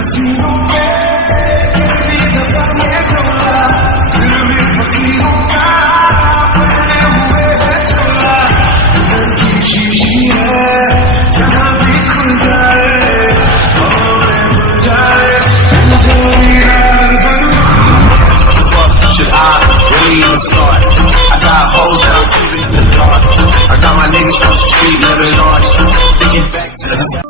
हसीनों पे इतनी दफा ये बोला, दिल भी फकीरों का पहने हुए है चोला। दिल की शीशी है जहाँ भी खुल जाए और मिल जाए, मुझे यार बन। Should I really even start? I got hoes that I'm keeping in the dark. I got my niggas across the street living large, thinking back to the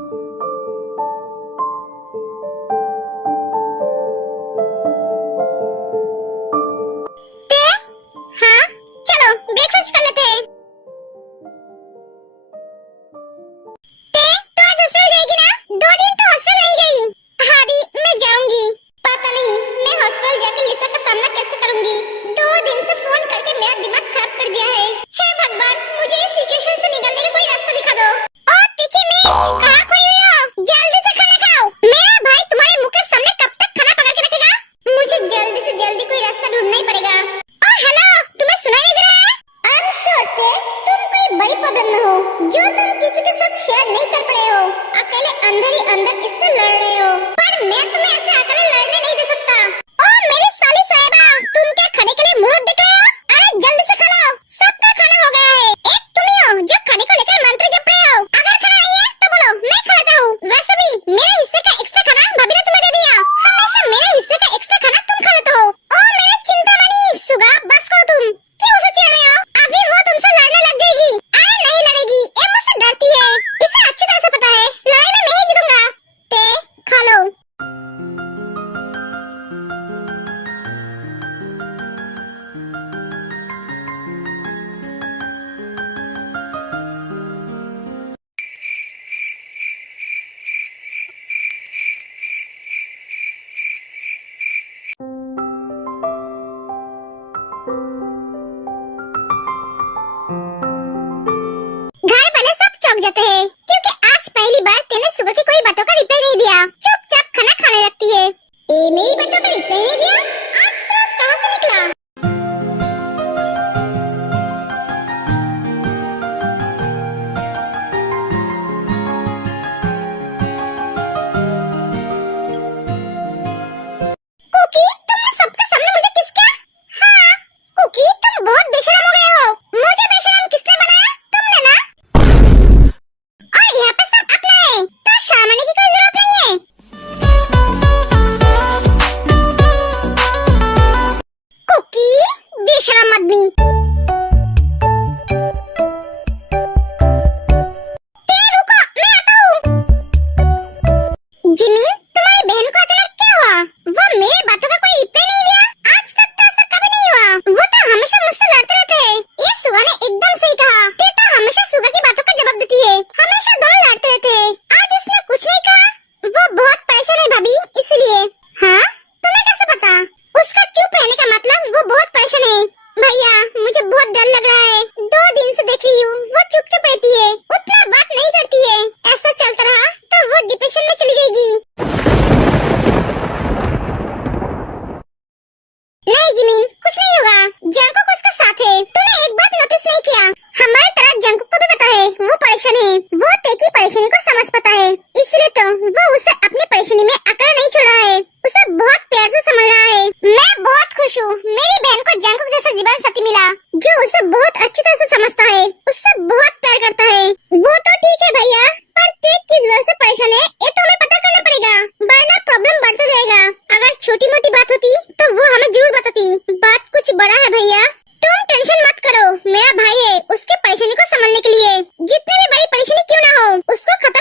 जाते हैं क्योंकि आज पहली बार तेने सुबह की कोई बातों का रिप्लाई नहीं दिया, चुपचाप खाना खाने लगती है। मेरी बातों का रिप्लाई नहीं दिया, आज सूरज कहाँ से निकला? कुकी, तुमने सबके सामने मुझे किस किया? हाँ, कुकी तुम बहुत बेशरम हो गए हो। मुझे बेशरम किसने बनाया? तुमने ना। और यहाँ पे सब अपना है, तो शर्माने की कोई जरूरत नहीं है। कुकी, बेशरम आदमी। रुको, मैं आता हूँ। जिमिन, तुम्हारी बहन को अचानक क्या हुआ? वो मेरी बातों का कोई रिप्लाई नहीं दिया। आज तक तो ऐसा कभी नहीं हुआ। वो तो हमेशा मुझसे लड़ते रहते हैं। ये सुगा ने एकदम सही कहा। ते तो हमेशा सुगा की बातों का जवाब देती है। हमेशा दोनों लड़ते रहते हैं। आज उसने कुछ नहीं कहा। वो बहुत परेशान है भाभी, इसलिए। हाँ, तुम्हें कैसे पता? उसका चुप रहने का मतलब वो बहुत परेशान है। भैया, मुझे बहुत डर लग रहा है। 2 दिन से देख रही हूँ, वो चुप रहती है, उतना बात नहीं करती है। ऐसा चलता रहा तो वो डिप्रेशन में चली जाएगी। नहीं जिमिन, कुछ नहीं होगा। जंकुक उसका साथ है। तूने एक बात नोटिस नहीं किया? हमारी तरह जंकुक को भी पता है वो परेशान है। वो ते की परेशानी को समझ पता है, इसलिए तो वो उसे अपनी परेशानी में अकेला नहीं छोड़ा है। उसे बहुत प्यार से समझ रहा है। मैं बहुत खुश हूँ, मेरी बहन को जंकुक जैसा जीवन साथी मिला जो उसे बहुत अच्छी तरह से समझता है, उससे बहुत प्यार करता है। वो तो ठीक है भैया, पर ते किस वजह से परेशान है ये तो हमें पता करना पड़ेगा, वरना प्रॉब्लम बढ़ता जाएगा। अगर छोटी मोटी बात होती तो वो हमें जरूर बताती। बात कुछ बड़ा है भैया, तुम टेंशन मत करो। मेरा भाई है, उसके परेशानी को संभालने के लिए जितनी भी बड़ी परेशानी क्यों ना हो उसको खत्म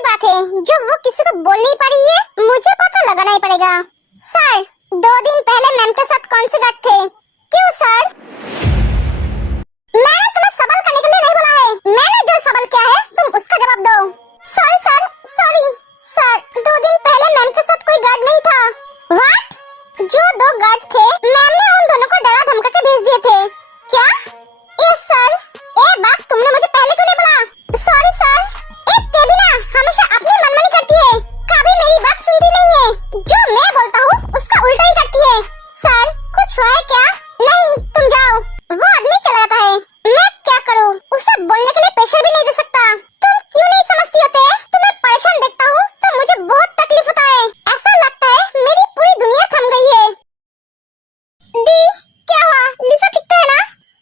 सी बात है जो वो किसी को बोल नहीं पा रही है, मुझे पता लगाना ही पड़ेगा। सर, 2 दिन पहले मैम के साथ कौन से गट थे? क्यों सर? मैंने तुम्हें सवाल करने के लिए नहीं बोला है। मैंने जो सवाल किया है तुम उसका जवाब दो। सॉरी सर, सॉरी सर, 2 दिन पहले मैम के साथ कोई गार्ड नहीं था। व्हाट? जो 2 गार्ड थे मैम ने उन दोनों को डरा धमका के भेज दिए थे। क्या? Yes sir. ये बात तुमने मुझे पहले क्यों नहीं बोला? Sorry sir. एक ते भी ना हमेशा अपनी मनमानी करती है, कभी मेरी बात सुनती नहीं है। जो मैं बोलता हूँ उसका उल्टा ही करती है। सर, कुछ हुआ है क्या? नहीं, तुम जाओ। वो आदमी चला जाता है, मैं क्या करूँ? उसे बोलने के लिए प्रेशर भी नहीं दे सकता। तुम क्यों नहीं समझती होते? तुम्हें परेशान देखता हूँ तो मुझे बहुत तकलीफ होता है। ऐसा लगता है मेरी पूरी दुनिया थम गई है। दी, क्या हुआ? लिसा ठीक तो है ना?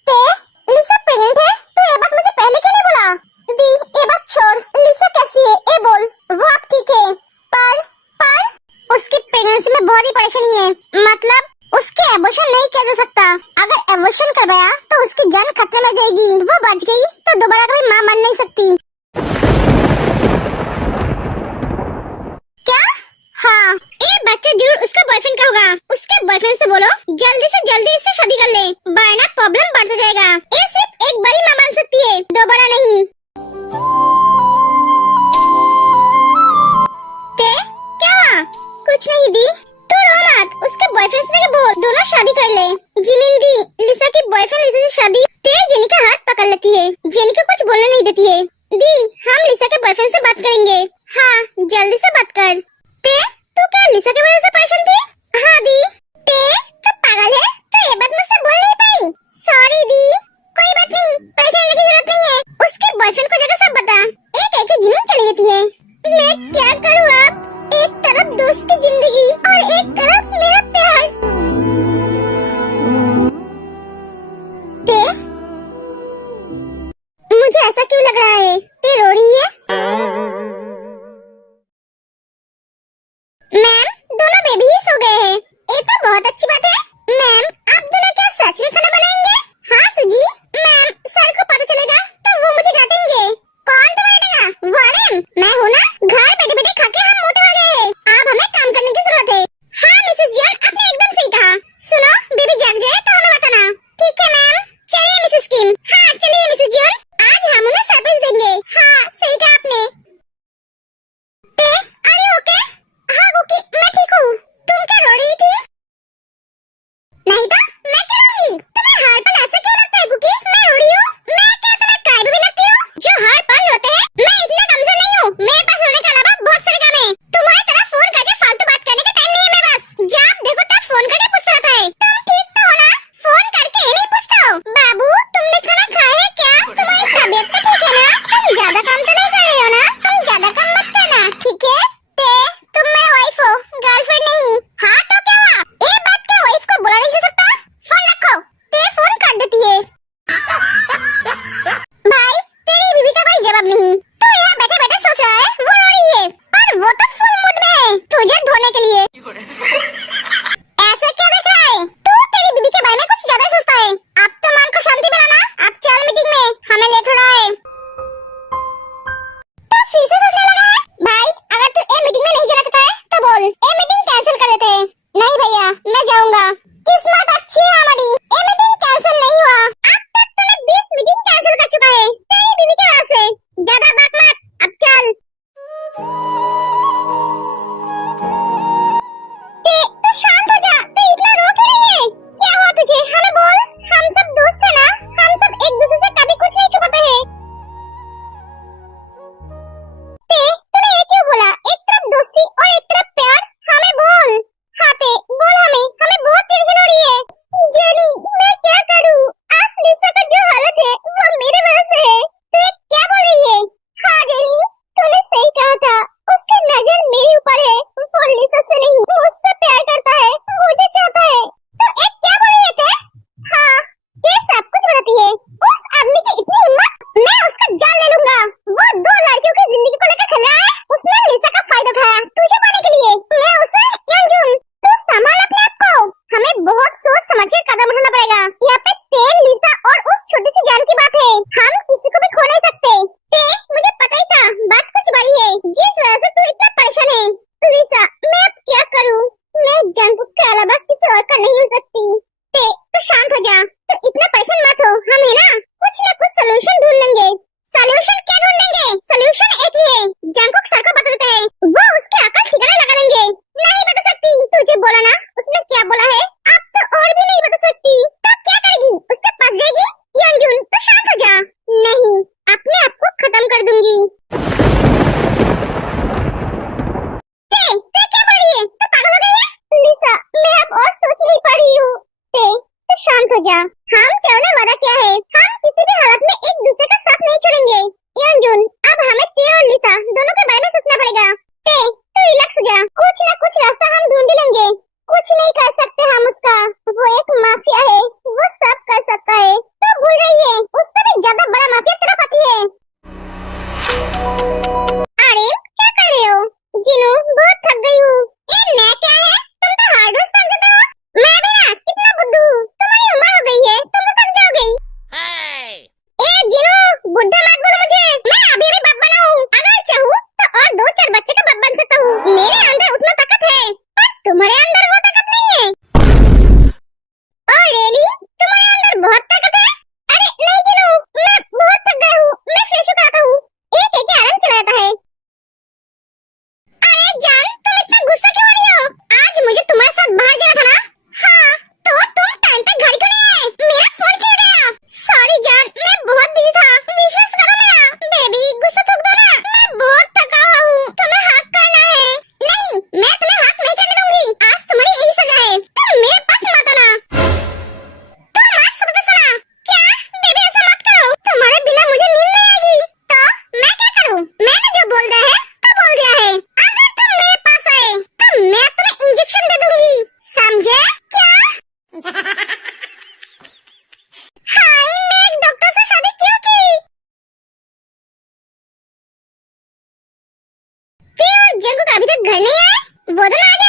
ते, लिसा प्रेग्नेंट है? तो ये बात मुझे पहले क्यों नहीं बोला? दी, ये बात छोड़, लिसा कैसी है ये बोल। वो अब ठीक है, पर उसकी प्रेगनेंसी में बहुत ही परेशानी है। मतलब उसके एबॉर्शन नहीं किया जा सकता। अगर एबॉर्शन करवाया तो उसकी जान खतरे में जाएगी। वो बच गई तो दोबारा कभी मां बन नहीं सकती। क्या? हाँ, ये बच्चा जरूर उसका बॉयफ्रेंड का होगा। उसके बॉयफ्रेंड से बोलो जल्दी से जल्दी इससे शादी कर ले, वरना प्रॉब्लम बढ़ता जाएगा। ये सिर्फ एक बार ही मां बन सकती है, दोबारा नहीं। क्या हुआ? कुछ नहीं दी, तू रो मत। उसके बॉयफ्रेंड से बोल दोनों शादी कर ले। जिमिन दी, लिसा की बॉयफ्रेंड लिसा से शादी तेरे जेनी का हाथ पकड़ लेती है, जेनी को कुछ बोलने नहीं देती है। दी, हम लिसा के बॉयफ्रेंड से बात करेंगे। हाँ, जल्दी से बात कर। तू क्या लिसा की वजह से परेशान थी? हाँ दी। तू पागल है? तो ये बात मुझसे बोल नहीं पाई? सॉरी दी। कोई बात नहीं, परेशान होने की जरूरत नहीं है। उसके बॉयफ्रेंड को जगह सब बता, एक एक जिमिन चली जाती है। मैं क्या करूँ अब? एक तरफ दोस्त की जिंदगी और एक तरफ मेरा प्यार। ते, मुझे ऐसा क्यों लग रहा है? ते रो रही है? मैम, दोनों बेबी ही सो गए हैं। ये तो बहुत अच्छी बात है। मैम, आप दोनों क्या सच में खाना बनाएंगे? हाँ सुजी। मैम, सर को पता चलेगा तो वो मुझे डांटेंगे। कौन तुम्हें डांटेगा? वार्डन, मैं हूँ ना। घर बैठे बैठे खा के हम मोटे हो गए हैं। अब हमें काम करने की जरूरत है। हाँ मिसेस जियन, आपने एकदम सही कहा। सुनो, बेबी जाग जाए तो हमें बताना। ठीक है मैम। चलिए मिसेस किम। हाँ चलिए मिसेस जियन, आज हम उन्हें सरप्राइज देंगे। हाँ सही कहा आपने। अरे ओके। हाँ कुकी, मैं ठीक हूँ। तुम क्या रो रही थी? नहीं तो मैं क्यों रोऊंगी? तुम्हें हर पल ऐसा क्यों लगता है कुकी? मैं रो रही हूँ? मैं क्या तुम्हें क्राई भी लगती हूँ जो हर पल रोते हैं? मैं इतना कमजोर नहीं हूँ। मेरे पास रोने के अलावा बहुत सारे काम है। तुम्हारी तरह फोन करके फालतू बात करने का टाइम नहीं है मेरे पास। जब देखो तब फोन करके पूछता रहता है। तुम ठीक तो हो ना? फोन करके ये नहीं पूछता हो? बाबू, तुमने खाना खाया है क्या? तुम्हारी तबीयत तो ठीक है ना? तुम ज्यादा काम तो नहीं कर रही हो ना? तुम ज्यादा काम मत करना, ठीक है? तुम मेरा वाइफ हो, गर्लफ्रेंड नहीं। हाँ तो क्या हुआ? ये बात क्या वाइफ को बोला नहीं जा सकता? फोन रखो। ते फोन काट देती है। भाई, तेरी बीवी का कोई जवाब नहीं। तू यहाँ बैठे बैठे सोच रहा है वो रो रही है, पर वो तो फुल मूड में है तुझे धोने के लिए। ऐसे क्या देख रहा है? तू तेरी बीवी के बारे में कुछ ज्यादा सोचता है। अब तो मन को शांति बनाना। अब चल मीटिंग में, हमें लेट हो रहा है। तो फिर से सोचने लगा है? भाई, अगर तू ए मीटिंग में नहीं जाना चाहता है तो बोल, ए मीटिंग कैंसिल कर देते हैं। नहीं भैया, मैं जाऊंगा। किस्मत अच्छी है हमारी, ए मीटिंग कैंसिल नहीं हुआ। अब तक तूने 20 मीटिंग कैंसिल कर चुका है तेरी बीवी की वजह से। ज्यादा बात मत, अब चल। तू शांत हो जा। तू इतना रो क्यों रही है? क्या हुआ तुझे? हमें बोल। हम सब दोस्त हैं ना? हम सब एक दूसरे से कभी कुछ नहीं छुपाते हैं। तूने ये क्यों बोला? एक तरफ दोस्ती और एक तरफ प्यार। हमें बोल। हाँ बोल, हमें बहुत टेंशन हो रही है। जेनी, मैं क्या करूँ? आज लिसा का जो हालत है वो मेरे वजह से है। तू ये क्या बोल रही है? हाँ जेनी, तूने सही कहा था। उसकी नजर मेरे ऊपर है। वो लिसा से नहीं, मुझसे प्यार करता है, मुझे चाहता है। तो ये क्या बोल रही है? हाँ, ये सब कुछ बताती है। उस आदमी की इतनी हिम्मत, मैं उसका जान ले लूंगा। वो 2 लड़कियों की जिंदगी को लेकर खेल रहा है। उसने लिसा का फायदा उठाया तुझे पाने के लिए। मैं उसे यंजुन, तू संभाल अपने आप को। हमें बहुत सोच समझ कर कदम उठाना पड़ेगा। यहाँ पे तेल, लिसा और उस छोटी सी जान की बात है। हम किसी को भी खो नहीं सकते। मुझे पता ही था बात कुछ बड़ी है। जिस हो जा। हम चारों ने वादा किया है, हम किसी भी हालत में एक दूसरे का साथ नहीं छोड़ेंगे। यंजुन, अब हमें ते और लिसा दोनों के बारे में सोचना पड़ेगा। ते, तू रिलैक्स हो जा, कुछ न कुछ रास्ता हम ढूंढ ही लेंगे। कुछ नहीं कर सकते हम उसका, वो एक माफिया है, वो सब कर सकता है। तो भूल रही है, उससे भी ज्यादा बड़ा माफिया तेरा पति है। अरे क्या कर रहे हो? जिनू, बहुत थक गई हूँ। ये मैं क्या है? तुम तो हर रोज थक जाते हो। मैं भी ना कितना बुद्धू हूँ, तुम्हारी उम्र हो गई है, तुम तो थक जाओगे। ए जिनू, बुढ़ा मत बोलो मुझे, मैं अभी भी बाप बना हूँ। अगर चाहूँ तो और 2-4 बच्चे का बाप बन सकता हूँ। मेरे अंदर उतना ताकत है, पर तुम्हारे अंदर वो ताकत नहीं है। Oh really? तुम्हारे अंदर बहुत ताकत है? अरे नहीं जिनू, मैं बहुत थक गया हूँ, मैं फ्रेश होकर आता हूँ। एक एक आराम चला जाता है। अरे जान, तुम इतना गुस्सा क्यों हो रही हो? आज मुझे तुम्हारे साथ बाहर जाना था ना? हाँ, तो तुम टाइम पे घर क्यों नहीं आए? मेरा फोन क्यों उठाया? सॉरी जान, मैं बहुत बिजी था। विश्वास करो मेरा। बेबी, गुस्सा थूक दो ना, मैं बहुत थका हुआ हूँ। तुम्हें हक करना है। नहीं, मैं तुम्हें हक नहीं करने दूंगी। आज तुम्हारी यही सजा है, तुम मेरे पास मत आना। तुम आज सुबह सुना क्या? बेबी ऐसा मत करो, तुम्हारे बिना मुझे नींद नहीं आएगी। तो मैं क्या करूँ? मैंने जो बोल दिया है तो बोल दिया है। अगर तुम मेरे पास आए तो मैं तुम्हें इंजेक्शन दे दूंगी, समझे क्या? हाय, मैं एक डॉक्टर से शादी क्यों की? फिर जंगू अभी तक घर नहीं आए, वो तो ना आ